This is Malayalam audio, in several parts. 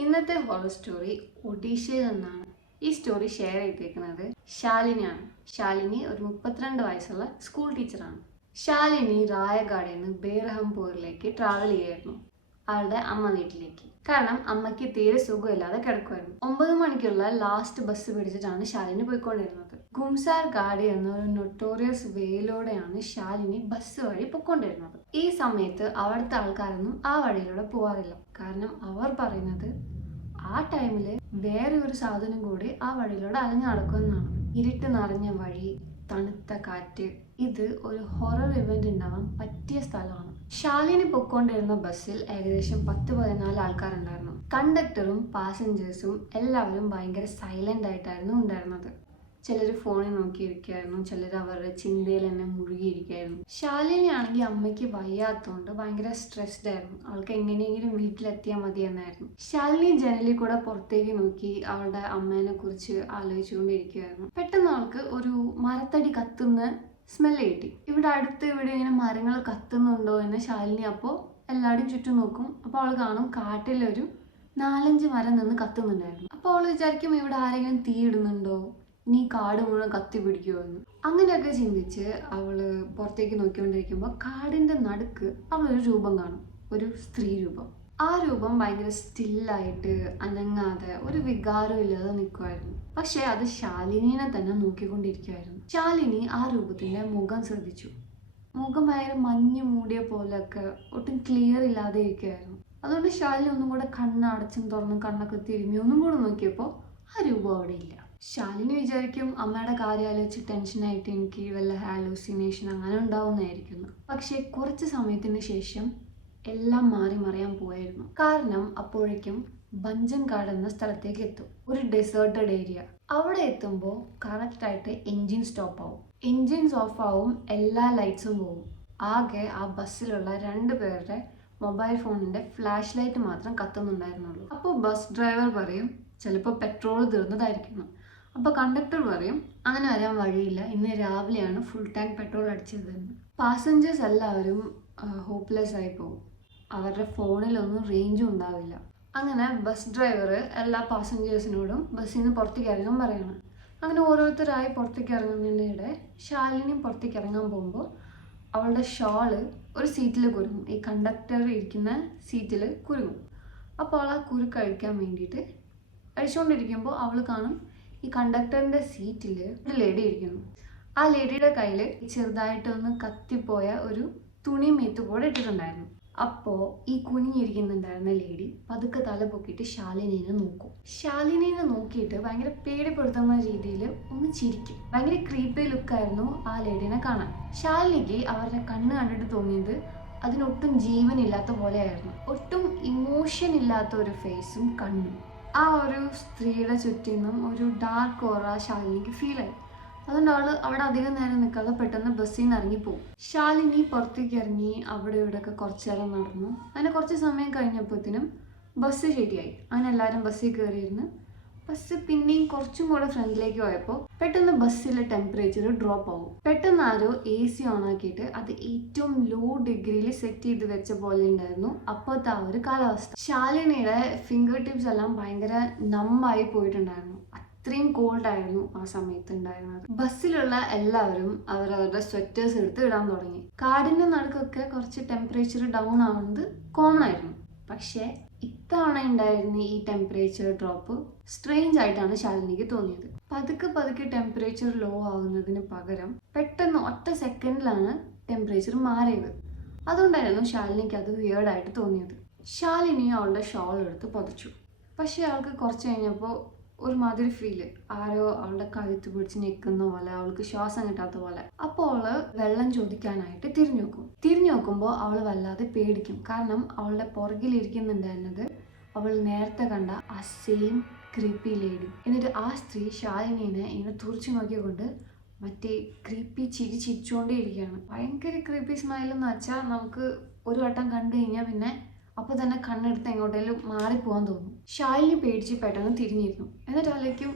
ഇന്നത്തെ ഹോറർ സ്റ്റോറി ഒഡീഷയിൽ നിന്നാണ്. ഈ സ്റ്റോറി ഷെയർ ചെയ്തേക്കുന്നത് ശാലിനിയാണ്. ശാലിനി ഒരു മുപ്പത്തിരണ്ട് വയസ്സുള്ള സ്കൂൾ ടീച്ചറാണ് ശാലിനി റായഗാഡിൽ നിന്ന് ബേർഹംപൂരിലേക്ക് ട്രാവൽ ചെയ്യായിരുന്നു. അവളുടെ അമ്മ വീട്ടിലേക്ക്. കാരണം അമ്മയ്ക്ക് തീരെ സുഖമില്ലാതെ കിടക്കുമായിരുന്നു ഒമ്പത് മണിക്കുള്ള ലാസ്റ്റ് ബസ് പിടിച്ചിട്ടാണ് ശാലിനി പോയിക്കൊണ്ടിരുന്നത്. ഗുംസാർ ഗാഡി എന്ന ഒരു നൊട്ടോറിയസ് വേയിലൂടെയാണ് ശാലിനി ബസ് വഴി പൊയ്ക്കൊണ്ടിരുന്നത്. ഈ സമയത്ത് അവിടുത്തെ ആൾക്കാരൊന്നും ആ വഴിയിലൂടെ പോവാറില്ല. കാരണം അവർ പറയുന്നത് ആ ടൈമിൽ വേറെ ഒരു സാധനം കൂടി ആ വഴിയിലൂടെ അലഞ്ഞു നടക്കുമെന്നാണ്. ഇരുട്ട് നിറഞ്ഞ വഴി തണുത്ത കാറ്റ് ഇത് ഒരു ഹൊറർ ഇവന്റ് ഉണ്ടാവാൻ പറ്റിയ സ്ഥലമാണ്. ശാലിനി പൊക്കോണ്ടിരുന്ന ബസ്സിൽ ഏകദേശം പത്ത് പതിനാല് ആൾക്കാരുണ്ടായിരുന്നു. കണ്ടക്ടറും പാസഞ്ചേഴ്സും എല്ലാവരും ഭയങ്കര സൈലന്റ് ആയിട്ടായിരുന്നു ഉണ്ടായിരുന്നത്. ചിലർ ഫോണിൽ നോക്കിയിരിക്കുകയായിരുന്നു ചിലർ അവരുടെ ചിന്തയിൽ തന്നെ മുഴുകിയിരിക്കുകയായിരുന്നു. ശാലിനി ആണെങ്കിൽ അമ്മയ്ക്ക് വയ്യാത്തതുകൊണ്ട് ഭയങ്കര സ്ട്രെസ്ഡ് ആയിരുന്നു. അവൾക്ക് എങ്ങനെയെങ്കിലും വീട്ടിലെത്തിയാൽ മതി എന്നായിരുന്നു. ശാലിനി ജനലിൽ കൂടെ പുറത്തേക്ക് നോക്കി അവളുടെ അമ്മേനെ കുറിച്ച് ആലോചിച്ചുകൊണ്ടിരിക്കുകയായിരുന്നു. പെട്ടെന്ന് അവൾക്ക് ഒരു മരത്തടി കത്തുന്ന സ്മെല്ല് കിട്ടി. ഇവിടെ അടുത്ത് ഇവിടെ ഇങ്ങനെ മരങ്ങൾ കത്തുന്നുണ്ടോ എന്ന് ശാലിനി അപ്പോൾ എല്ലാവരും ചുറ്റും നോക്കും. അപ്പോൾ അവൾ കാണും കാട്ടിലൊരു നാലഞ്ച് മരം നിന്ന് കത്തുന്നുണ്ടായിരുന്നു. അപ്പോൾ അവൾ വിചാരിക്കും ഇവിടെ ആരെങ്കിലും തീ ഇടുന്നുണ്ടോ? നീ കാട് മുഴുവൻ കത്തി പിടിക്കുമോ എന്ന്. അങ്ങനെയൊക്കെ ചിന്തിച്ച് അവൾ പുറത്തേക്ക് നോക്കിക്കൊണ്ടിരിക്കുമ്പോൾ കാടിന്റെ നടുക്ക് അവളൊരു രൂപം കാണും. ഒരു സ്ത്രീ രൂപം. ആ രൂപം ഭയങ്കര സ്റ്റില്ലായിട്ട് അനങ്ങാതെ ഒരു വികാരം ഇല്ലാതെ നിൽക്കുമായിരുന്നു പക്ഷെ അത് ശാലിനിനെ തന്നെ നോക്കിക്കൊണ്ടിരിക്കുമായിരുന്നു ശാലിനി ആ രൂപത്തിന്റെ മുഖം ശ്രദ്ധിച്ചു. മുഖം ഭയങ്കര മഞ്ഞ് മൂടിയ പോലെയൊക്കെ ഒട്ടും ക്ലിയർ ഇല്ലാതെ ഇരിക്കുമായിരുന്നു അതുകൊണ്ട് ശാലിനി ഒന്നും കൂടെ കണ്ണടച്ചും തുറന്നും കണ്ണൊക്കെ തിരിഞ്ഞു ഒന്നും കൂടെ നോക്കിയപ്പോൾ ആ രൂപം അവിടെ ഇല്ല. ശാലിനി വിചാരിക്കും അമ്മയുടെ കാര്യം ആലോചിച്ച് ടെൻഷനായിട്ട് എനിക്ക് വല്ല ഹാലൂസിനേഷൻ അങ്ങനെ ഉണ്ടാവുന്നതായിരിക്കുന്നു പക്ഷേ കുറച്ച് സമയത്തിന് ശേഷം എല്ലാം മാറി മറിയാൻ പോയായിരുന്നു. കാരണം അപ്പോഴേക്കും ബഞ്ചൻകാട് എന്ന സ്ഥലത്തേക്ക് എത്തും. ഒരു ഡെസേർട്ടഡ് ഏരിയ അവിടെ എത്തുമ്പോൾ കറക്റ്റായിട്ട് എൻജിൻ സ്റ്റോപ്പ് ആവും. എൻജിൻസ് ഓഫ് ആവും എല്ലാ ലൈറ്റ്സും പോവും. ആകെ ആ ബസ്സിലുള്ള രണ്ട് പേരുടെ മൊബൈൽ ഫോണിന്റെ ഫ്ലാഷ് ലൈറ്റ് മാത്രം കത്തുന്നുണ്ടായിരുന്നുള്ളൂ. അപ്പോൾ ബസ് ഡ്രൈവർ പറയും ചിലപ്പോൾ പെട്രോൾ തീർന്നതായിരിക്കുന്നു അപ്പോൾ കണ്ടക്ടർ പറയും അങ്ങനെ വരാൻ വഴിയില്ല. ഇന്ന് രാവിലെയാണ് ഫുൾ ടാങ്ക് പെട്രോൾ അടിച്ചതെന്ന് പാസഞ്ചേഴ്സ് എല്ലാവരും ഹോപ്പ്ലെസ് ആയി പോകും അവരുടെ ഫോണിലൊന്നും റേഞ്ചും ഉണ്ടാവില്ല. അങ്ങനെ ബസ് ഡ്രൈവർ എല്ലാ പാസഞ്ചേഴ്സിനോടും ബസ്സിൽ നിന്ന് പുറത്തേക്ക് ഇറങ്ങാൻ പറയണം. അങ്ങനെ ഓരോരുത്തരായി പുറത്തേക്ക് ഇറങ്ങുന്നതിനിടെ ശാലിനി പുറത്തേക്ക് ഇറങ്ങാൻ പോകുമ്പോൾ അവളുടെ ഷാൾ ഒരു സീറ്റിൽ കുരുങ്ങും. ഈ കണ്ടക്ടർ ഇരിക്കുന്ന സീറ്റിൽ കുരുങ്ങും. അപ്പോൾ അവൾ ആ കുരു കഴിക്കാൻ വേണ്ടിയിട്ട് അഴിച്ചുകൊണ്ടിരിക്കുമ്പോൾ അവൾ കാണും ഈ കണ്ടക്ടറിന്റെ സീറ്റിൽ ഒരു ലേഡി ഇരിക്കുന്നു. ആ ലേഡിയുടെ കയ്യിൽ ചെറുതായിട്ടൊന്ന് കത്തിപ്പോയ ഒരു തുണി മേത്തുകൂടെ ഇട്ടിട്ടുണ്ടായിരുന്നു. അപ്പോൾ ഈ കുനിഞ്ഞിരിക്കുന്നുണ്ടായിരുന്ന ലേഡി പതുക്കെ തല പൊക്കിയിട്ട് ശാലിനീനെ നോക്കും. ശാലിനീനെ നോക്കിയിട്ട് ഭയങ്കര പേടിപ്പെടുത്തുന്ന രീതിയിൽ ഒന്ന് ചിരിക്കും. ഭയങ്കര ക്രീപ്പി ലുക്കായിരുന്നു ആ ലേഡീനെ കാണാൻ. ശാലിനിക്ക് അവരുടെ കണ്ണ് കണ്ടിട്ട് തോന്നിയത് അതിനൊട്ടും ജീവനില്ലാത്ത പോലെയായിരുന്നു. ഒട്ടും ഇമോഷൻ ഇല്ലാത്ത ഒരു ഫേസും കണ്ണും. ആ ഒരു സ്ത്രീയുടെ ചുറ്റിനും ഒരു ഡാർക്ക് ഓറ ശാലിനിക്ക് ഫീൽ ആയി. അതുകൊണ്ട് അവൾ അവിടെ അധികം നേരം നിൽക്കാതെ പെട്ടെന്ന് ബസ്സിൽ നിന്ന് ഇറങ്ങിപ്പോവും ശാലിനി പുറത്തേക്ക് ഇറങ്ങി അവിടെ ഇവിടെയൊക്കെ കുറച്ച് നേരം നടന്നു. അങ്ങനെ കുറച്ച് സമയം കഴിഞ്ഞപ്പോഴത്തേനും ബസ് ശരിയായി. അങ്ങനെ എല്ലാവരും ബസ്സിൽ കയറിയിരുന്നു. ബസ് പിന്നെയും കുറച്ചും കൂടെ ഫ്രണ്ടിലേക്ക് പോയപ്പോൾ പെട്ടെന്ന് ബസ്സിലെ ടെമ്പറേച്ചർ ഡ്രോപ്പ് ആവും. പെട്ടെന്ന് ആരോ എ സി ഓൺ ആക്കിയിട്ട് അത് ഏറ്റവും ലോ ഡിഗ്രിയിൽ സെറ്റ് ചെയ്ത് വെച്ച പോലെ ഉണ്ടായിരുന്നു അപ്പോഴത്തെ ആ ഒരു കാലാവസ്ഥ. ശാലിനിയുടെ ഫിംഗർ ടിപ്സ് എല്ലാം ഭയങ്കര നമ്പായി പോയിട്ടുണ്ടായിരുന്നു. അത്രയും കോൾഡ് ആയിരുന്നു ആ സമയത്ത് ഉണ്ടായിരുന്നത് ബസ്സിലുള്ള എല്ലാവരും അവരവരുടെ സ്വെറ്റേഴ്സ് എടുത്ത് ഇടാൻ തുടങ്ങി. കാടിന്റെ നടുക്കൊക്കെ കുറച്ച് ടെമ്പറേച്ചർ ഡൗൺ ആവുന്നത് കോമൺ ആയിരുന്നു. പക്ഷേ ഇത്തവണ ഉണ്ടായിരുന്ന ഈ ടെമ്പറേച്ചർ ഡ്രോപ്പ് സ്ട്രെയിഞ്ച് ആയിട്ടാണ് ശാലിനിക്ക് തോന്നിയത്. പതുക്കെ പതുക്കെ ടെമ്പറേച്ചർ ലോ ആവുന്നതിന് പകരം പെട്ടെന്ന് ഒറ്റ സെക്കൻഡിലാണ് ടെമ്പറേച്ചർ മാറിയത്. അതുകൊണ്ടായിരുന്നു ശാലിനിക്ക് അത് വിയേർഡായിട്ട് തോന്നിയത്. ശാലിനി അവളുടെ ഷോൾ എടുത്ത് പൊതച്ചു. പക്ഷേ അവൾക്ക് കുറച്ച് കഴിഞ്ഞപ്പോൾ ഒരുമാതിരി ഫീൽ ആരോ അവളുടെ കഴുത്ത് പിടിച്ച് നിൽക്കുന്ന പോലെ അവൾക്ക് ശ്വാസം കിട്ടാത്ത പോലെ. അപ്പോൾ അവൾ വെള്ളം ചോദിക്കാനായിട്ട് തിരിഞ്ഞു നോക്കും. തിരിഞ്ഞു നോക്കുമ്പോൾ അവൾ വല്ലാതെ പേടിക്കും. കാരണം അവളുടെ പുറകിലിരിക്കുന്നുണ്ടായിരുന്നത് അവൾ നേരത്തെ കണ്ട ആ സെയിം ക്രീപ്പി ലേഡി എന്നിട്ട് ആ സ്ത്രീ ശാലിനീനെ ഇങ്ങനെ തുറച്ചു നോക്കിക്കൊണ്ട് മറ്റേ ക്രീപ്പി ചിരി ചിരിച്ചുകൊണ്ടേ ഇരിക്കുകയാണ്. ഭയങ്കര ക്രീപ്പി സ്മൈൽ എന്ന് വെച്ചാൽ നമുക്ക് ഒരു വട്ടം കണ്ടു കഴിഞ്ഞാൽ പിന്നെ അപ്പൊ തന്നെ കണ്ണെടുത്ത് എങ്ങോട്ടേലും മാറിപ്പോവാൻ തോന്നും. ശാലിനി പേടിച്ച് പെട്ടെന്ന് തിരിഞ്ഞിരുന്നു. എന്നിട്ട് ആലോചിക്കും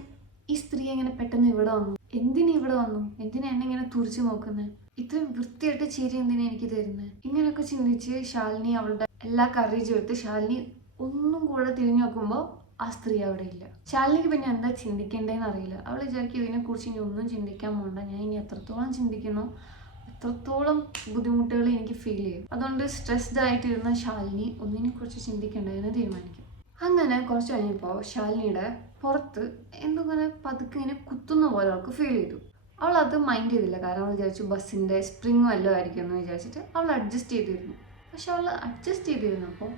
ഈ സ്ത്രീ എങ്ങനെ പെട്ടെന്ന് ഇവിടെ വന്നു? എന്തിനാ ഇവിടെ വന്നു? എന്തിനാ എന്നെ ഇങ്ങനെ തുറിച്ചു നോക്കുന്നത് ഇത്രയും വൃത്തിയായിട്ട് ചിരി എന്തിനാ എനിക്ക് തരുന്നത് ഇങ്ങനെയൊക്കെ ചിന്തിച്ച് ശാലിനി അവളുടെ എല്ലാ കറേജും എടുത്ത് ശാലിനി ഒന്നും കൂടെ തിരിഞ്ഞു നോക്കുമ്പോൾ ആ സ്ത്രീ അവിടെ ഇല്ല. ശാലിനിക്ക് പിന്നെ എന്താ ചിന്തിക്കേണ്ടതെന്ന് അറിയില്ല. അവൾ വിചാരിക്കും ഇതിനെക്കുറിച്ച് ഇനി ഒന്നും ചിന്തിക്കാൻ പോകണ്ട ഞാൻ ഇനി എത്രത്തോളം ചിന്തിക്കുന്നു? എത്രത്തോളം ബുദ്ധിമുട്ടുകൾ എനിക്ക് ഫീൽ ചെയ്യും. അതുകൊണ്ട് സ്ട്രെസ്ഡ് ആയിട്ടിരുന്ന ശാലിനി ഒന്നിനെ കുറിച്ച് ചിന്തിക്കേണ്ടതെന്ന് തീരുമാനിക്കും. അങ്ങനെ കുറച്ച് കഴിഞ്ഞപ്പോൾ ശാലിനിയുടെ പുറത്ത് എന്തോ ഇങ്ങനെ പതുക്കെ ഇങ്ങനെ കുത്തുന്ന പോലെ അവൾക്ക് ഫീൽ ചെയ്തു. അവൾ അത് മൈൻഡ് ചെയ്തില്ല. കാരണം അവൾ വിചാരിച്ചു ബസ്സിന്റെ സ്പ്രിങ് വല്ലതും ആയിരിക്കും എന്ന് വിചാരിച്ചിട്ട് അവൾ അഡ്ജസ്റ്റ് ചെയ്തിരുന്നു. പക്ഷെ അവൾ അഡ്ജസ്റ്റ് ചെയ്തിരുന്നപ്പോൾ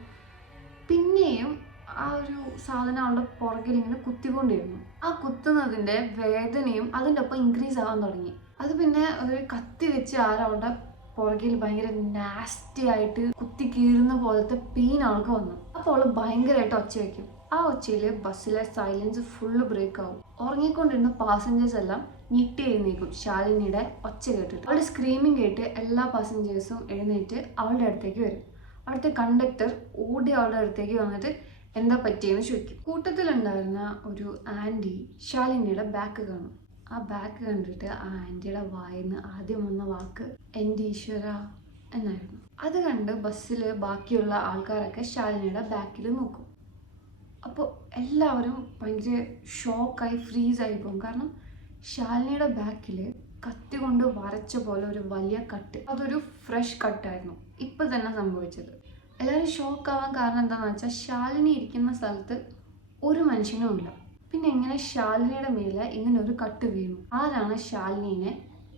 പിന്നെയും ആ ഒരു സാധനം അവളുടെ പുറകിൽ ഇങ്ങനെ കുത്തിക്കൊണ്ടിരുന്നു. ആ കുത്തുന്നതിന്റെ വേദനയും അതിന്റെ ഒപ്പം ഇൻക്രീസ് ആവാൻ തുടങ്ങി. അത് പിന്നെ ഒരു കത്തി വെച്ച് ആരവളുടെ പുറകിൽ ഭയങ്കര നാസ്റ്റി ആയിട്ട് കുത്തി കീറുന്ന പോലത്തെ പെയിൻ അവൾക്ക് വന്നു. അപ്പോൾ അവൾ ഭയങ്കരമായിട്ട് ഒച്ച വയ്ക്കും ആ ഒച്ചയിൽ ബസ്സിലെ സൈലൻസ് ഫുള്ള് ബ്രേക്ക് ആവും. ഉറങ്ങിക്കൊണ്ടിരുന്ന പാസഞ്ചേഴ്സ് എല്ലാം ഞെട്ടി എഴുന്നേക്കും ശാലിനിയുടെ ഒച്ച കേട്ടിട്ട്. അവളുടെ സ്ക്രീമിങ് കേട്ട് എല്ലാ പാസഞ്ചേഴ്സും എഴുന്നേറ്റ് അവളുടെ അടുത്തേക്ക് വരും. അവിടുത്തെ കണ്ടക്ടർ ഓടി അവളുടെ അടുത്തേക്ക് വന്നിട്ട് എന്താ പറ്റിയെന്ന് ചോദിക്കും. കൂട്ടത്തിലുണ്ടായിരുന്ന ഒരു ആന്റി ശാലിനിയുടെ ബാക്ക് കാണും. ആ ബാക്ക് കണ്ടിട്ട് ആ ആന്റിയുടെ വായിന്ന് ആദ്യം വന്ന വാക്ക് എന്റെ ഈശ്വര എന്നായിരുന്നു. അത് കണ്ട് ബസ്സിൽ ബാക്കിയുള്ള ആൾക്കാരൊക്കെ ശാലിനിയുടെ ബാക്കിൽ നോക്കും. അപ്പോൾ എല്ലാവരും ഭയങ്കര ഷോക്കായി ഫ്രീസായി പോകും. കാരണം ശാലിനിയുടെ ബാക്കിൽ കത്തി കൊണ്ട് വരച്ച പോലെ ഒരു വലിയ കട്ട്. അതൊരു ഫ്രഷ് കട്ടായിരുന്നു. ഇപ്പം തന്നെ സംഭവിച്ചത്. എല്ലാവരും ഷോക്ക് ആവാൻ കാരണം എന്താണെന്ന് വെച്ചാൽ ശാലിനി ഇരിക്കുന്ന സ്ഥലത്ത് ഒരു മനുഷ്യനും ഇല്ല. പിന്നെ എങ്ങനെ ശാലിനിയുടെ മേലെ ഇങ്ങനെ ഒരു കട്ട് വീണു. ആരാണ് ശാലിനിയെ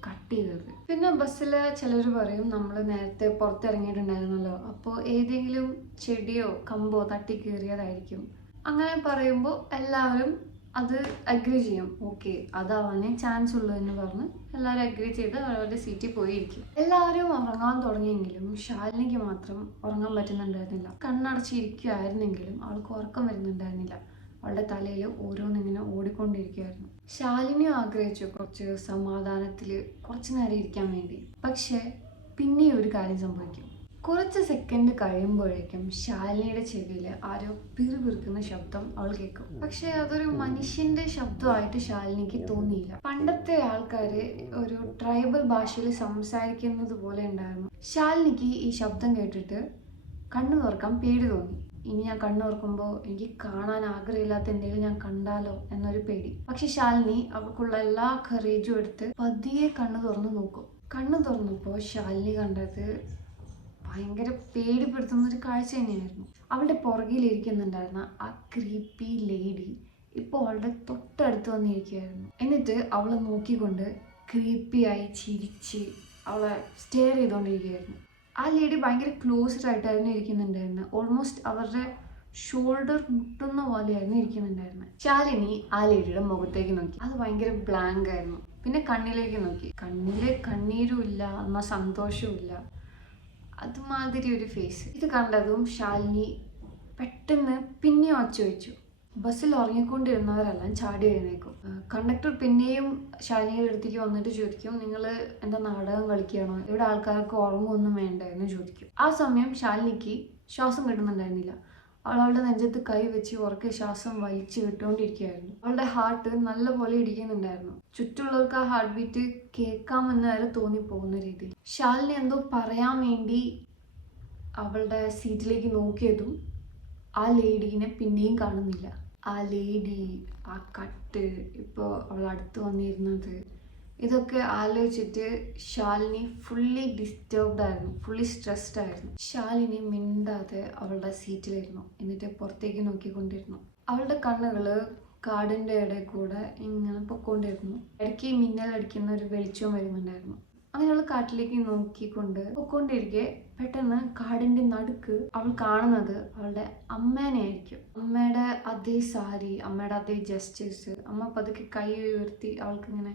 കട്ട് ചെയ്തത്? പിന്നെ ബസ്സിൽ ചിലർ പറയും നമ്മൾ നേരത്തെ പുറത്തിറങ്ങിയിട്ടുണ്ടായിരുന്നല്ലോ. അപ്പോൾ ഏതെങ്കിലും ചെടിയോ കമ്പോ തട്ടി കീറിയതായിരിക്കും അങ്ങനെ പറയുമ്പോൾ എല്ലാവരും അത് അഗ്രി ചെയ്യും. ഓക്കെ അതാവാനേ ചാൻസ് ഉള്ളൂ എന്ന് പറഞ്ഞ് എല്ലാവരും അഗ്രി ചെയ്ത് അവരവരുടെ സീറ്റിൽ പോയിരിക്കും. എല്ലാവരും ഉറങ്ങാൻ തുടങ്ങിയെങ്കിലും ശാലിനിക്ക് മാത്രം ഉറങ്ങാൻ പറ്റുന്നുണ്ടായിരുന്നില്ല. കണ്ണടച്ചിരിക്കുമായിരുന്നെങ്കിലും അവൾക്ക് ഉറക്കം വരുന്നുണ്ടായിരുന്നില്ല. അവളുടെ തലയിൽ ഓരോന്നിങ്ങനെ ഓടിക്കൊണ്ടിരിക്കുകയായിരുന്നു. ശാലിനി ആഗ്രഹിച്ചു കുറച്ച് സമാധാനത്തിൽ കുറച്ച് നേരം ഇരിക്കാൻ വേണ്ടി. പക്ഷേ പിന്നെ ഒരു കാര്യം സംഭവിക്കും. കുറച്ച് സെക്കൻഡ് കഴിയുമ്പോഴേക്കും ശാലിനിയുടെ ചെവിയിൽ ആരോ പിറുപിറുക്കുന്ന ശബ്ദം അവൾ കേൾക്കും. പക്ഷെ അതൊരു മനുഷ്യന്റെ ശബ്ദമായിട്ട് ശാലിനിക്ക് തോന്നിയില്ല. പണ്ടത്തെ ആൾക്കാര് ഒരു ട്രൈബൽ ഭാഷയിൽ സംസാരിക്കുന്നത് പോലെ ഉണ്ടായിരുന്നു. ശാലിനിക്ക് ഈ ശബ്ദം കേട്ടിട്ട് കണ്ണു തുറക്കാൻ പേടി തോന്നി. ഇനി ഞാൻ കണ്ണോർക്കുമ്പോൾ എനിക്ക് കാണാൻ ആഗ്രഹമില്ലാത്ത എന്തെങ്കിലും ഞാൻ കണ്ടാലോ എന്നൊരു പേടി. പക്ഷെ ശാലിനി അവൾക്കുള്ള എല്ലാ കറേജും എടുത്ത് പതിയെ കണ്ണു തുറന്നു നോക്കും. കണ്ണു തുറന്നപ്പോൾ ശാലിനി കണ്ടത് ഭയങ്കര പേടിപ്പെടുത്തുന്ന ഒരു കാഴ്ച തന്നെയായിരുന്നു. അവളുടെ പുറകിലിരിക്കുന്നുണ്ടായിരുന്ന ആ ക്രീപ്പി ലേഡി ഇപ്പോൾ അവളുടെ തൊട്ടടുത്ത് വന്നിരിക്കുകയായിരുന്നു. എന്നിട്ട് അവളെ നോക്കിക്കൊണ്ട് ക്രീപ്പിയായി ചിരിച്ച് അവളെ സ്റ്റെയർ ചെയ്തുകൊണ്ടിരിക്കുകയായിരുന്നു. ആ ലേഡി ഭയങ്കര ക്ലോസ്ഡ് ആയിട്ടായിരുന്നു ഇരിക്കുന്നുണ്ടായിരുന്നത് ഓൾമോസ്റ്റ് അവരുടെ ഷോൾഡർ മുട്ടുന്ന പോലെയായിരുന്നു ഇരിക്കുന്നുണ്ടായിരുന്നത് ശാലിനി ആ ലേഡിയുടെ മുഖത്തേക്ക് നോക്കി. അത് ഭയങ്കര ബ്ലാങ്ക് ആയിരുന്നു. പിന്നെ കണ്ണിലേക്ക് നോക്കി. കണ്ണിൽ കണ്ണീരും ഇല്ല എന്നാൽ സന്തോഷവും ഇല്ല. അതുമാതിരി ഒരു ഫേസ് ഇത് കണ്ടതും ശാലിനി പെട്ടെന്ന് പിന്നെ ഒച്ച വെച്ചു ബസ്സിൽ ഉറങ്ങിക്കൊണ്ടിരുന്നവരെല്ലാം ചാടി എഴുന്നേക്കും. കണ്ടക്ടർ പിന്നെയും ശാലിനിയുടെ അടുത്തേക്ക് വന്നിട്ട് ചോദിക്കും നിങ്ങൾ എന്താ നാടകം കളിക്കുകയാണോ? ഇവിടെ ആൾക്കാർക്ക് ഉറങ്ങുമൊന്നും വേണ്ട എന്ന് ചോദിക്കും. ആ സമയം ശാലിനിക്ക് ശ്വാസം കിട്ടുന്നുണ്ടായിരുന്നില്ല. അവൾ അവളുടെ നെഞ്ചത്ത് കൈ വെച്ച് ഉറക്കെ ശ്വാസം വലിച്ചു വിട്ടുകൊണ്ടിരിക്കുകയായിരുന്നു. അവളുടെ ഹാർട്ട് നല്ലപോലെ ഇടിക്കുന്നുണ്ടായിരുന്നു. ചുറ്റുള്ളവർക്ക് ആ ഹാർട്ട് ബീറ്റ് കേൾക്കാമെന്ന് വരെ തോന്നിപ്പോകുന്ന രീതിയിൽ. ശാലിനി എന്തോ പറയാൻ വേണ്ടി അവളുടെ സീറ്റിലേക്ക് നോക്കിയതും ആ ലേഡീനെ പിന്നെയും കാണുന്നില്ല. ആ ലേഡി ആ കട്ട് ഇപ്പോൾ അവൾ അടുത്ത് വന്നിരുന്നത്. ഇതൊക്കെ ആലോചിച്ചിട്ട് ശാലിനി ഫുള്ളി ഡിസ്റ്റർബ്ഡ് ആയിരുന്നു ഫുള്ളി സ്ട്രെസ്ഡ് ആയിരുന്നു. ശാലിനി മിണ്ടാതെ അവളുടെ സീറ്റിലിരുന്നു എന്നിട്ട് പുറത്തേക്ക് നോക്കിക്കൊണ്ടിരുന്നു. അവളുടെ കണ്ണുകൾ കാടിന്റെ ഇടയിൽ കൂടെ ഇങ്ങനെ പൊക്കോണ്ടിരുന്നു. ഇടയ്ക്ക് മിന്നലടിക്കുന്ന ഒരു വെളിച്ചവും വരുന്നുണ്ടായിരുന്നു. അങ്ങനെ അവൾ കാട്ടിലേക്ക് നോക്കിക്കൊണ്ട് പൊക്കോണ്ടിരിക്കെ. പെട്ടെന്ന് കാടിന്റെ നടുക്ക് അവൾ കാണുന്നത് അവളുടെ അമ്മേനെ ആയിരിക്കും അമ്മയുടെ അതേ സാരി അമ്മയുടെ അതേ ജസ്റ്റേഴ്സ് അമ്മ പതുക്കെ കൈ ഉയർത്തി അവൾക്ക് ഇങ്ങനെ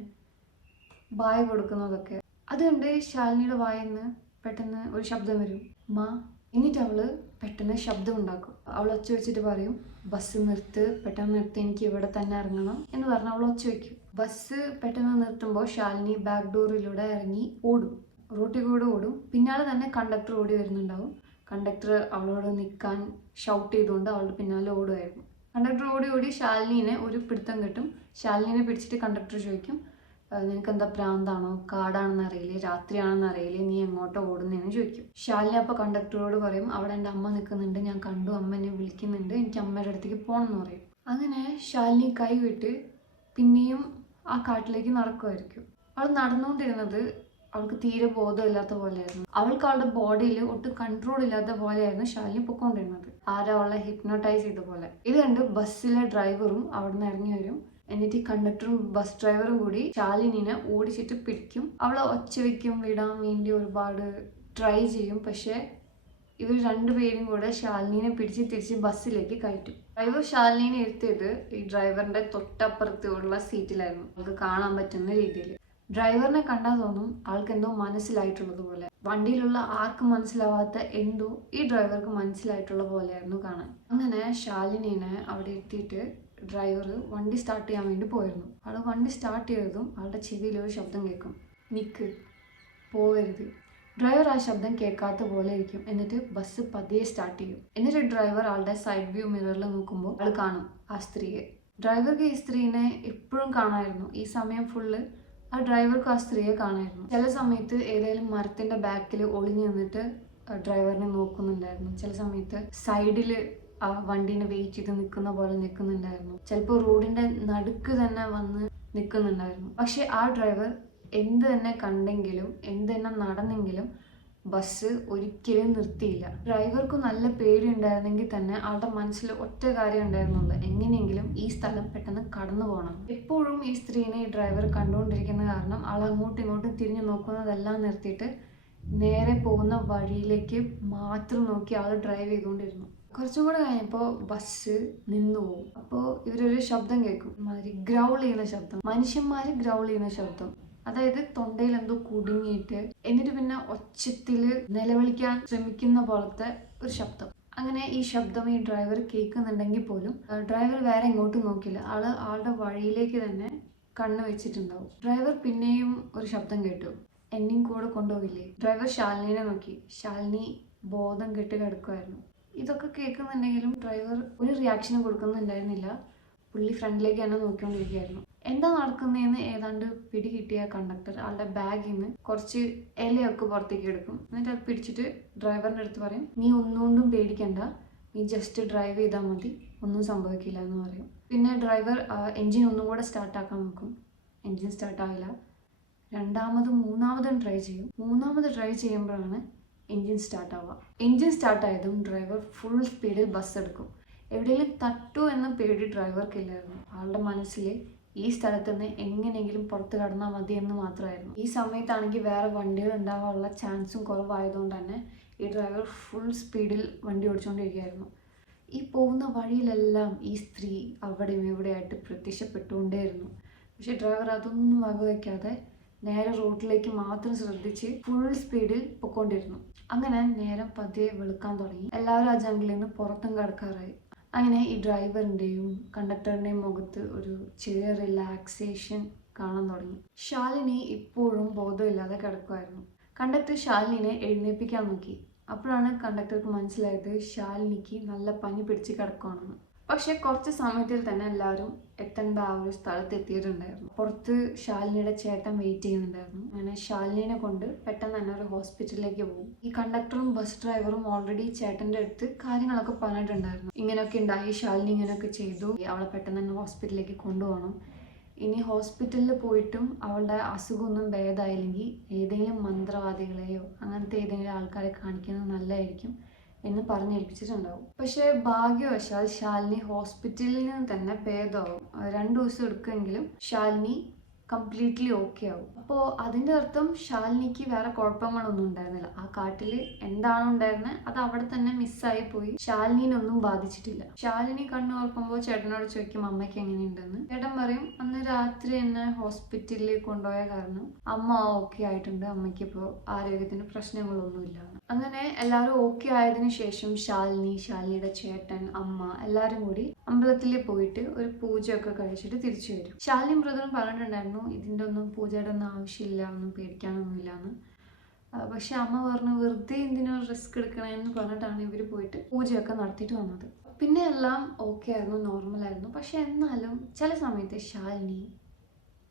ബായ് കൊടുക്കുന്നതൊക്കെ. അതുകൊണ്ട് കണ്ട് ശാലിനിയുടെ വായിന്ന് പെട്ടെന്ന് ഒരു ശബ്ദം വരും. മാ എന്നിട്ട് അവൾ പെട്ടെന്ന് ശബ്ദം ഉണ്ടാക്കും. അവൾ ഒച്ച വെച്ചിട്ട് പറയും ബസ് നിർത്ത് പെട്ടെന്ന് നിർത്ത് എനിക്ക് ഇവിടെ തന്നെ ഇറങ്ങണം എന്ന് പറഞ്ഞ് അവൾ ഒച്ച വയ്ക്കും ബസ് പെട്ടെന്ന് നിർത്തുമ്പോൾ ശാലിനി ബാക്ക് ഡോറിലൂടെ ഇറങ്ങി ഓടും. റോട്ടിൽ കൂടെ ഓടും. പിന്നാലെ തന്നെ കണ്ടക്ടർ ഓടി വരുന്നുണ്ടാവും. കണ്ടക്ടർ അവളോട് നിൽക്കാൻ ഷൗട്ട് ചെയ്തുകൊണ്ട് അവളുടെ പിന്നാലെ ഓടുമായിരുന്നു. കണ്ടക്ടർ ഓടി ഓടി ശാലിനിനെ ഒരു പിടുത്തം കിട്ടും. ശാലിനിനെ പിടിച്ചിട്ട് കണ്ടക്ടർ ചോദിക്കും നിനക്ക് എന്താ പ്രാന്താണോ കാടാണെന്ന് അറിയില്ലേ? രാത്രിയാണെന്ന് അറിയില്ലേ? നീ എങ്ങോട്ടോ ഓടുന്നതെന്ന് ചോദിക്കും. ശാലിനി അപ്പോൾ കണ്ടക്ടറോട് പറയും അവിടെ എന്റെ അമ്മ നിൽക്കുന്നുണ്ട് ഞാൻ കണ്ടു അമ്മ എന്നെ വിളിക്കുന്നുണ്ട് എനിക്ക് അമ്മയുടെ അടുത്തേക്ക് പോകണം എന്ന് പറയും. അങ്ങനെ ശാലിനി കൈ വിട്ട് പിന്നെയും ആ കാട്ടിലേക്ക് നടക്കുമായിരിക്കും. അവൾ നടന്നുകൊണ്ടിരുന്നത് അവൾക്ക് തീരെ ബോധമില്ലാത്ത പോലെയായിരുന്നു. അവൾക്ക് അവളുടെ ബോഡിയിൽ ഒട്ടും കൺട്രോൾ ഇല്ലാത്ത പോലെയായിരുന്നു ശാലിനി പൊക്കോണ്ടിരുന്നത് ആരാ അവളെ ഹിപ്നോട്ടൈസ് ചെയ്ത പോലെ? ഇത് കണ്ട് ബസ്സിലെ ഡ്രൈവറും അവിടെ നിന്ന് ഇറങ്ങി വരും. എന്നിട്ട് ഈ കണ്ടക്ടറും ബസ് ഡ്രൈവറും കൂടി ശാലിനിനെ ഓടിച്ചിട്ട് പിടിക്കും. അവളെ ഒച്ച വയ്ക്കും വിടാൻ വേണ്ടി ഒരുപാട് ട്രൈ ചെയ്യും. പക്ഷേ ഇവർ രണ്ടുപേരും കൂടെ ശാലിനിനെ പിടിച്ച് തിരിച്ച് ബസ്സിലേക്ക് കയറ്റും. ഡ്രൈവർ ശാലിനിനെ ഇരുത്തിയത് ഈ ഡ്രൈവറിന്റെ തൊട്ടപ്പുറത്തുള്ള സീറ്റിലായിരുന്നു അവൾക്ക് കാണാൻ പറ്റുന്ന രീതിയിൽ. ഡ്രൈവറിനെ കണ്ടാൽ തോന്നും ആൾക്ക് എന്തോ മനസ്സിലായിട്ടുള്ളത് പോലെ. വണ്ടിയിലുള്ള ആർക്കും മനസ്സിലാവാത്ത എന്തോ ഈ ഡ്രൈവർക്ക് മനസ്സിലായിട്ടുള്ള പോലെയായിരുന്നു കാണാൻ. അങ്ങനെ ശാലിനിനെ അവിടെ എത്തിയിട്ട് ഡ്രൈവർ വണ്ടി സ്റ്റാർട്ട് ചെയ്യാൻ വേണ്ടി പോയിരുന്നു. ആൾ വണ്ടി സ്റ്റാർട്ട് ചെയ്തതും ആളുടെ ചെവിയിൽ ഒരു ശബ്ദം കേൾക്കും. നിക്ക് പോകരുത് ഡ്രൈവർ ആ ശബ്ദം കേൾക്കാത്ത പോലെ ഇരിക്കും. എന്നിട്ട് ബസ് പതിയെ സ്റ്റാർട്ട് ചെയ്യും. എന്നിട്ട് ഡ്രൈവർ ആളുടെ സൈഡ് വ്യൂ മിററിൽ നോക്കുമ്പോൾ ആൾ കാണും ആ സ്ത്രീയെ. ഡ്രൈവർക്ക് ഈ സ്ത്രീനെ എപ്പോഴും കാണായിരുന്നു ഈ സമയം ഫുള്ള് ആ ഡ്രൈവർക്ക് ആ സ്ത്രീയെ കാണായിരുന്നു ചില സമയത്ത് ഏതെങ്കിലും മരത്തിന്റെ ബാക്കിൽ ഒളിഞ്ഞു നിന്നിട്ട് ഡ്രൈവറിനെ നോക്കുന്നുണ്ടായിരുന്നു. ചില സമയത്ത് സൈഡിൽ ആ വണ്ടീനെ വെയിറ്റ് ചെയ്ത് നിൽക്കുന്ന പോലെ നിൽക്കുന്നുണ്ടായിരുന്നു ചിലപ്പോൾ റോഡിന്റെ നടുക്ക് തന്നെ വന്ന് നിൽക്കുന്നുണ്ടായിരുന്നു പക്ഷേ ആ ഡ്രൈവർ എന്ത് തന്നെ കണ്ടെങ്കിലും എന്ത് തന്നെ നടന്നെങ്കിലും ബസ് ഒരിക്കലും നിർത്തിയില്ല. ഡ്രൈവർക്ക് നല്ല പേടി ഉണ്ടായിരുന്നെങ്കിൽ തന്നെ ആളുടെ മനസ്സിൽ ഒറ്റ കാര്യം ഉണ്ടായിരുന്നുള്ളൂ. എങ്ങനെയെങ്കിലും ഈ സ്ഥലം പെട്ടെന്ന് കടന്നു പോകണം. എപ്പോഴും ഈ സ്ത്രീനെ ഈ ഡ്രൈവർ കണ്ടുകൊണ്ടിരിക്കുന്ന കാരണം ആൾ അങ്ങോട്ടും ഇങ്ങോട്ടും തിരിഞ്ഞു നോക്കുന്നതെല്ലാം നിർത്തിയിട്ട് നേരെ പോകുന്ന വഴിയിലേക്ക് മാത്രം നോക്കി ആൾ ഡ്രൈവ് ചെയ്തുകൊണ്ടിരുന്നു. കുറച്ചും കൂടെ കഴിഞ്ഞപ്പോൾ ബസ് നിന്നു പോകും അപ്പോൾ ഇവരൊരു ശബ്ദം കേൾക്കും. മാതിരി ഗ്രൗൾ ചെയ്യുന്ന ശബ്ദം. മനുഷ്യന്മാര് ഗ്രൗൾ ചെയ്യുന്ന ശബ്ദം. അതായത് തൊണ്ടയിൽ എന്തോ കുടുങ്ങിയിട്ട് എന്നിട്ട് പിന്നെ ഒച്ചത്തിൽ നിലവിളിക്കാൻ ശ്രമിക്കുന്ന പോലത്തെ ഒരു ശബ്ദം. അങ്ങനെ ഈ ശബ്ദം ഈ ഡ്രൈവർ കേൾക്കുന്നുണ്ടെങ്കിൽ പോലും ഡ്രൈവർ വേറെ എങ്ങോട്ടും നോക്കില്ല. ആൾ ആളുടെ വഴിയിലേക്ക് തന്നെ കണ്ണ് വെച്ചിട്ടുണ്ടാവും. ഡ്രൈവർ പിന്നെയും ഒരു ശബ്ദം കേട്ടു. എന്നെയും കൂടെ കൊണ്ടുപോകില്ലേ ഡ്രൈവർ ശാലിനിനെ നോക്കി. ശാലിനി ബോധം കെട്ട് കിടക്കുമായിരുന്നു ഇതൊക്കെ കേൾക്കുന്നുണ്ടെങ്കിലും ഡ്രൈവർ ഒരു റിയാക്ഷനും കൊടുക്കുന്നുണ്ടായിരുന്നില്ല. പുള്ളി ഫ്രണ്ടിലേക്ക് തന്നെ നോക്കിക്കൊണ്ടിരിക്കുകയായിരുന്നു. എന്താ നടക്കുന്നതെന്ന് ഏതാണ്ട് പിടി കിട്ടിയ കണ്ടക്ടർ ആളുടെ ബാഗിൽ നിന്ന് കുറച്ച് ഇലയൊക്കെ പുറത്തേക്ക് എടുക്കും. എന്നിട്ട് അത് പിടിച്ചിട്ട് ഡ്രൈവറിന്റെ അടുത്ത് പറയും നീ ഒന്നുകൊണ്ടും പേടിക്കണ്ട. നീ ജസ്റ്റ് ഡ്രൈവ് ചെയ്താൽ മതി. ഒന്നും സംഭവിക്കില്ല എന്ന് പറയും. പിന്നെ ഡ്രൈവർ എൻജിൻ ഒന്നും കൂടെ സ്റ്റാർട്ടാക്കാൻ നോക്കും. എൻജിൻ സ്റ്റാർട്ടാവില്ല രണ്ടാമതും മൂന്നാമതും ട്രൈ ചെയ്യും. മൂന്നാമത് ട്രൈ ചെയ്യുമ്പോഴാണ് എൻജിൻ സ്റ്റാർട്ട് എൻജിൻ സ്റ്റാർട്ട് ആയതും ഡ്രൈവർ ഫുൾ സ്പീഡിൽ ബസ് എടുക്കും. എവിടെയെങ്കിലും തട്ടു എന്ന പേടി ഡ്രൈവർക്കില്ലായിരുന്നു ആളുടെ മനസ്സിൽ ഈ സ്ഥലത്ത് നിന്ന് എങ്ങനെയെങ്കിലും പുറത്ത് കടന്നാൽ മതി എന്ന് മാത്രമായിരുന്നു. ഈ സമയത്താണെങ്കിൽ വേറെ വണ്ടികൾ ഉണ്ടാവാനുള്ള ചാൻസും കുറവായതുകൊണ്ട് തന്നെ ഈ ഡ്രൈവർ ഫുൾ സ്പീഡിൽ വണ്ടി ഓടിച്ചുകൊണ്ടിരിക്കുകയായിരുന്നു ഈ പോകുന്ന വഴിയിലെല്ലാം ഈ സ്ത്രീ അവിടെയും ഇവിടെയായിട്ട് പ്രത്യക്ഷപ്പെട്ടുകൊണ്ടേയിരുന്നു. പക്ഷേ ഡ്രൈവർ അതൊന്നും വകവയ്ക്കാതെ നേരെ റോഡിലേക്ക് മാത്രം ശ്രദ്ധിച്ച് ഫുൾ സ്പീഡിൽ പൊക്കോണ്ടിരുന്നു അങ്ങനെ നേരം പതിയെ വെളുക്കാൻ തുടങ്ങി. എല്ലാവരും ആ ജംഗിളിൽ നിന്ന് പുറത്തും കിടക്കാറായി. അങ്ങനെ ഈ ഡ്രൈവറിന്റെയും കണ്ടക്ടറിന്റെയും മുഖത്ത് ഒരു ചെറിയ റിലാക്സേഷൻ കാണാൻ തുടങ്ങി. ശാലിനി ഇപ്പോഴും ബോധമില്ലാതെ കിടക്കുമായിരുന്നു കണ്ടക്ടർ ശാലിനിനെ എഴുന്നേൽപ്പിക്കാൻ നോക്കി. അപ്പോഴാണ് കണ്ടക്ടർക്ക് മനസ്സിലായത് ശാലിനിക്ക് നല്ല പനി പിടിച്ച് കിടക്കുകയാണെന്ന് പക്ഷെ കുറച്ച് സമയത്തിൽ തന്നെ എല്ലാവരും എത്തേണ്ട ആ ഒരു സ്ഥലത്ത് എത്തിയിട്ടുണ്ടായിരുന്നു. പുറത്ത് ശാലിനിയുടെ ചേട്ടൻ വെയിറ്റ് ചെയ്യുന്നുണ്ടായിരുന്നു. അങ്ങനെ ശാലിനിനെ കൊണ്ട് പെട്ടെന്ന് തന്നെ ഒരു ഹോസ്പിറ്റലിലേക്ക് പോകും. ഈ കണ്ടക്ടറും ബസ് ഡ്രൈവറും ഓൾറെഡി ചേട്ടന്റെ അടുത്ത് കാര്യങ്ങളൊക്കെ പറഞ്ഞിട്ടുണ്ടായിരുന്നു. ഇങ്ങനെയൊക്കെ ഉണ്ടായി ശാലിനി ഇങ്ങനെയൊക്കെ ചെയ്തു. അവളെ പെട്ടെന്ന് തന്നെ ഹോസ്പിറ്റലിലേക്ക് കൊണ്ടുപോകണം. ഇനി ഹോസ്പിറ്റലിൽ പോയിട്ടും അവളുടെ അസുഖമൊന്നും ഭേദമായില്ലെങ്കിൽ ഏതെങ്കിലും മന്ത്രവാദികളെയോ അങ്ങനത്തെ ഏതെങ്കിലും ആൾക്കാരെ കാണിക്കുന്നത് നല്ലതായിരിക്കും. എന്ന് പറഞ്ഞേൽപ്പിച്ചിട്ടുണ്ടാവും പക്ഷേ ഭാഗ്യവശാൽ ശാലിനി ഹോസ്പിറ്റലിൽ നിന്ന് തന്നെ ഭേദമാവും. രണ്ടു ദിവസം എടുക്കുമെങ്കിലും ശാലിനി കംപ്ലീറ്റ്ലി ഓക്കെ ആവും. അപ്പോൾ അതിന്റെ അർത്ഥം ശാലിനിക്ക് വേറെ കുഴപ്പങ്ങളൊന്നും ഉണ്ടായിരുന്നില്ല. ആ കാട്ടിൽ എന്താണോ ഉണ്ടായിരുന്നത് അത് അവിടെ തന്നെ മിസ്സായി പോയി. ശാലിനിനൊന്നും ബാധിച്ചിട്ടില്ല. ശാലിനി കണ്ണു ഓർക്കുമ്പോൾ ചേട്ടനോട് ചോദിക്കും അമ്മയ്ക്ക് എങ്ങനെയുണ്ടെന്ന്? ചേട്ടൻ പറയും അന്ന് രാത്രി എന്നെ ഹോസ്പിറ്റലിൽ കൊണ്ടുപോയ കാരണം അമ്മ ഓക്കെ ആയിട്ടുണ്ട്. അമ്മയ്ക്ക് ഇപ്പോൾ ആരോഗ്യത്തിന് പ്രശ്നങ്ങളൊന്നുമില്ല അങ്ങനെ എല്ലാവരും ഓക്കെ ആയതിനു ശേഷം ശാലിനി ശാലിനിയുടെ ചേട്ടൻ അമ്മ എല്ലാവരും കൂടി അമ്പലത്തിൽ പോയിട്ട് ഒരു പൂജയൊക്കെ കഴിച്ചിട്ട് തിരിച്ചു വരും. ശാലിനി ബ്രദറും പറഞ്ഞിട്ടുണ്ടായിരുന്നു ഇതിന്റെ ഒന്നും പൂജയുടെ ഒന്നും ആവശ്യമില്ല ഒന്നും പേടിക്കാനൊന്നുമില്ല എന്ന് പക്ഷെ അമ്മ പറഞ്ഞു വെറുതെ എന്തിനോ റിസ്ക് എടുക്കണമെന്ന് പറഞ്ഞിട്ടാണ് ഇവർ പോയിട്ട് പൂജയൊക്കെ നടത്തിയിട്ട് വന്നത്. പിന്നെ എല്ലാം ഓക്കെ ആയിരുന്നു നോർമൽ ആയിരുന്നു. പക്ഷെ എന്നാലും ചില സമയത്ത് ശാലിനി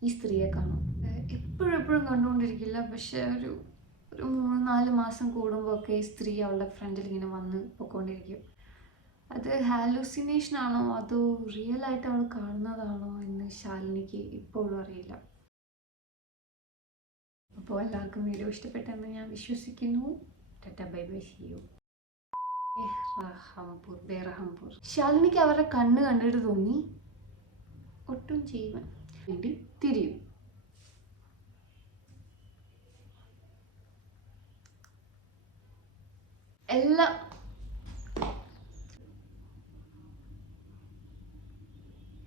ഈ സ്ത്രീയെ കാണും. എപ്പോഴും എപ്പോഴും കണ്ടുകൊണ്ടിരിക്കില്ല. പക്ഷെ ഒരു ഒരു മൂന്ന് നാല് മാസം കൂടുമ്പോൾ ഒക്കെ ഈ സ്ത്രീ അവളുടെ ഫ്രണ്ടിൽ ഇങ്ങനെ വന്ന് പൊക്കോണ്ടിരിക്കും. അത് ഹാലൂസിനേഷൻ ആണോ? അതോ റിയൽ ആയിട്ട് അവൾ കാണുന്നതാണോ എന്ന് ശാലിനിക്ക് ഇപ്പോഴും അറിയില്ല. അപ്പോൾ എല്ലാവർക്കും വീഡിയോ ഇഷ്ടപ്പെട്ടെന്ന് ഞാൻ വിശ്വസിക്കുന്നു. ടാറ്റ ബൈ ബൈ ചെയ്യൂ റഹംപൂർ ശാലിനിക്ക് അവരുടെ കണ്ണ് കണ്ടിട്ട് തോന്നി. ഒട്ടും ചെയ്യുവാൻ വേണ്ടി തിരിയും. എല്ലാം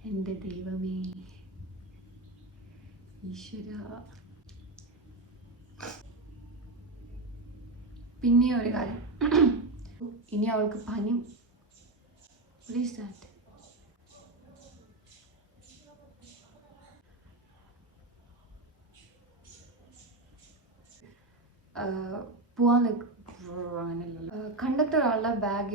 എന്റെ ദൈവമേ ഈശ്വര. പിന്നെ ഒരു കാര്യം. ഇനി അവൾക്ക് പനി. Please that? പോവാൻ അങ്ങനെയല്ലല്ലോ. കണ്ടെത്തൊരാളുടെ ബാഗ്